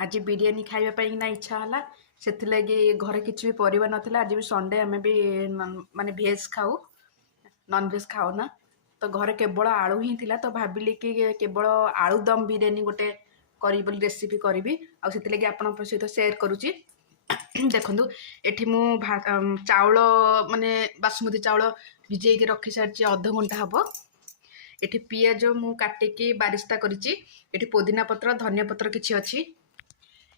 आज बिरियानी खाइबा ना इच्छा हला से घरे किसी भी परिवा नथिला। आज भी संडे आमे भी माने भेज खाऊ, नॉन भेज खाऊ ना। तो घरे केवल आलू ही थिला तो भाबिली कि केवल आलू दम बिरियानी गोटे करी बोली रेसिपी करी आ से आपण सहित शेयर करुच्ची। देखु एठी मु चाउल माने बासमती चाउल भिजेक रखी सारी अध घंटा हम। एठी पियाज मु काटिकी बारिस्ता करिची। एठी पुदीना पत्र धनिया पत्र किछि अछि।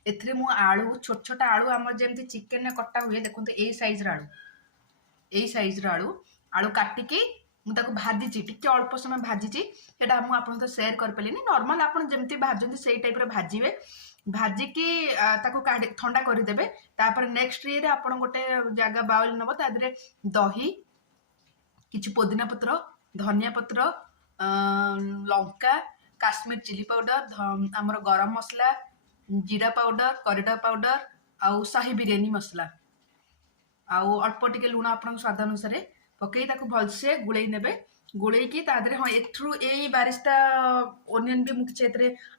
एथिरे मु आलू छोट छोट आलू आम जमी चिकेन कटा हुए देखो यही सैज्र आलू, यही सैज्र आलू आलू काटिकी मुझे भाजी टी अल्प समय भाजी सेटा मुझे आपको सेयार कर नॉर्मल आप जमी भाजती से टाइप भाजवे भाजिकी ठंडा करदेवे। तापर नेक्स्ट ये आप गोटे जगह बाउल नब तादे दही किछि पुदीना पत्र धनिया पत्र लंका काश्मीर चिली पाउडर आमर गरम मसला जीरा पाउडर करिडर पाउडर आउ शाही बिरियानी मसला आउ अल्प टिके लुण आप स्वाद अनुसार पकई भलसे गुड़े ने गुड़े की हाँ एथ्रु यही बारिस्ता ओनियन भी मुझे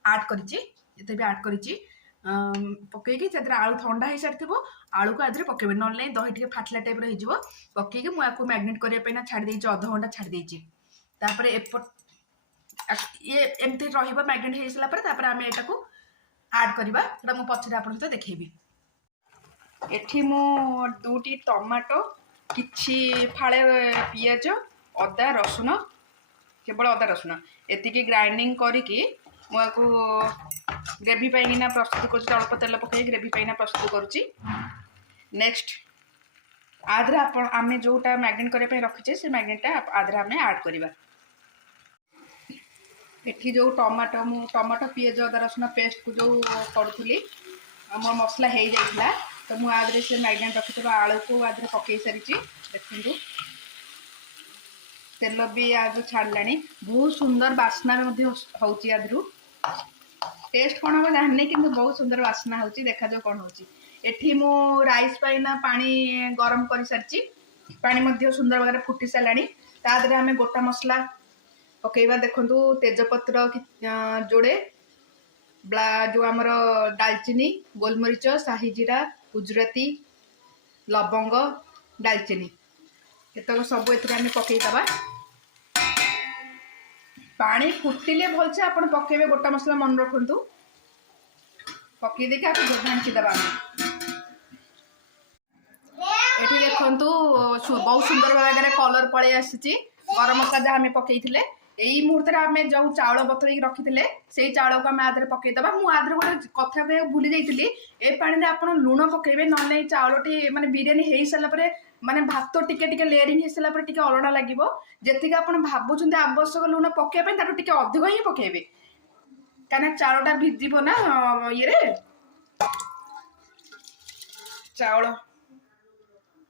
आड कर आड कर पकईकी आलू ठंडा हो सारी आलू को आधे पकेबे ना दही टे फाटला टाइप हो पकईकी मुझे मैग्नेट करने छाड़ी अध घंटा छाड़ी तापर एपट ये एमती मैग्नेट हो सारापर आम यहाँ आड करवा मु पचर आप देखी। एठी मु दुटी टमाटो किछि फाळे पियाज अदा रसुण केवल अदा रसुण एतिकी ग्राइंडिंग करिकी मुझे ग्रेवी पाइना प्रस्तुत कर अल्प तेल पकई ग्रेवी पाइना प्रस्तुत करुच्ची। नेक्स्ट आधे आम जोटा मैग्नेट करने रखीचे से मैग्नेटा आधे आम आड करवा। एठी जो टमाटो पियाज अदा रसुण पेस्ट को जो करूली मो मसला हो जाइला तो मुझे आधे से मैग्नेट रखी आलू को आधे पकई सारी देखु तेल भी आज छाड़ा बहुत सुंदर बास्ना होची आधु टेस्ट कौन हम जानी कि बहुत सुंदर बास्ना होची देखा जो कौन होची। एठी मु राइस पाइना पानी गरम कर सारी पानी सुंदर भाव फुटी सारे तादे आम गोटा मसला पकईवा देखु तेजपत्र जोड़े जो आमर डालचीनी गोलमरीच शाही जीरा गुजराती लवंग डालचीनी एतक सब एम पकईदबा। पानी फुटिले भलसे आप पकेबे गोटा मसला मन रखु पकई देखिए आप घांटीदबा। ये देखु बहुत सुंदर भाव कलर पलि आसी गरम मसला जहाँ आम पकई यही मुहूर्त आम जो चाउल बतरई रखी से चाउल को आम आधे पकईदबा। मुझे गोटे कथा कह भूली जाइली ए पानी आप लुण पकेबे ना चाउलटी माने बिरियानी हो सारापर माने भात टिके टिके लेयरिंग हो सारापर टिके अलड़ा लगे जी आप भावुं आवश्यक लुण पकेबे टिके अधिक ही पकेबे कहीं चाउलटा भिजिब ना ये चाउल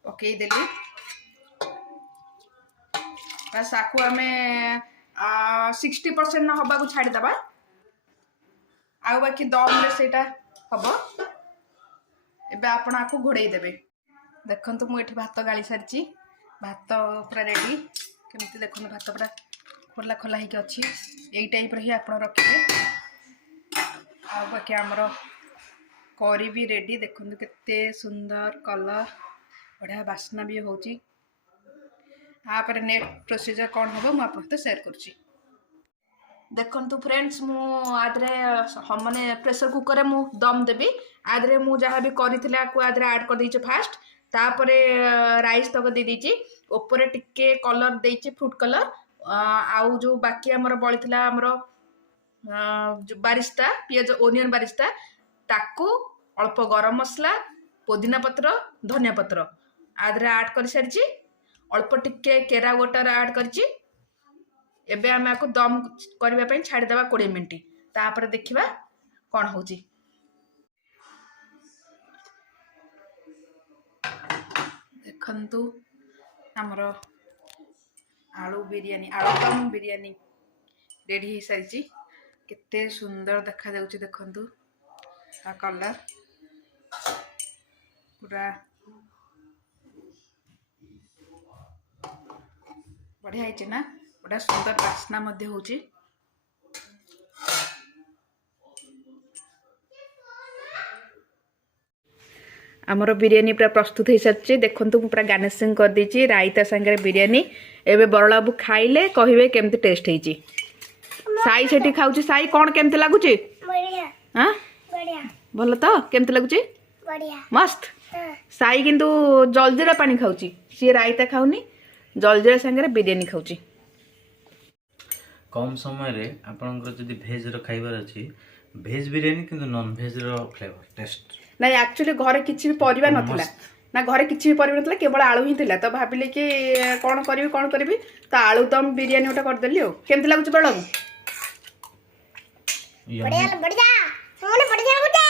पकईदेली बस आकु आम 60% न हवा को छाड़ीदबा आ बाकी दम रे सेटा हम एबे आपण आकु घोड़े देबे। देखंतु मु एठी भात गाली सारची भात पूरा रेडी केमती देखंतु भात पूरा खोला खोला ही अच्छी यही टाइप ही आप रखिए। आ बाकी आमर करी भी रेडी देखंतु केते सुंदर कलर बढ़िया बास्ना भी होची। आप नेक्स्ट प्रोसीजर कौन हम मुझे शेयर करुच्ची। देखंतु फ्रेंड्स मु आधे माने प्रेशर कुकर में मु दम देवी आधे मु जहाँ भी करी आधे ऐड कर दीचे फास्ट तापरे राइस तक दे दीची ऊपर टिके कलर देची फ्रूट कलर आउ जो बाकी आमर बड़ी आमर बारिस्ता पियाज ओनियन बारिस्ता ताकू अल्प गरम मसला पुदीना पत्र धनिया पत्र आधे ऐड कर सारी अल्प टिके केरा वाटर ऐड करची। एबे आम आपको दम करने छाड़ीदे 20 मिनट तापर देखा कौन हो। देखंतु आमर आलू बिरियानी आलू दम बिरियानी रेडी हो सारी केते सुंदर देखा जाउची देखंतु आ कलर पूरा बढ़िया है ना बड़ा सुंदर बास्ना मध्य होची। आमर बिरियानी पूरा प्रस्तुत हो सारी देखूँ पूरा गार्निशिंग कर देछि रायता संगे बिरियानी एबे बरला बाबू खाइले कहिबे केमती टेस्ट ହେଇଛି साई सेठी खाउची साई कोन केमती लागुची बढ़िया हां बढ़िया भलो तो केमती लागुची बढ़िया मस्त हाँ साई किंतु जलजीरा पानी खाउची सी रायता खाउनी जलजीरा संगे बिरियानी खाउची कम समय रे आपनकर जदी भेज रो खाइबार अछि भेज बिरियानी किंतु नॉन भेज रो फ्लेवर टेस्ट ना एक्चुअली घरे किछि भी परिबा नथिला ना घरे किछि भी परिबा नथिला केवल आलू ही थिला तो भाबिले कि कोन करबी तो आलू दम बिरियानी ओटा कर देली हो केमती लागुची बळबू बढ़िया बढ़िया सोने बढ़िया गुटे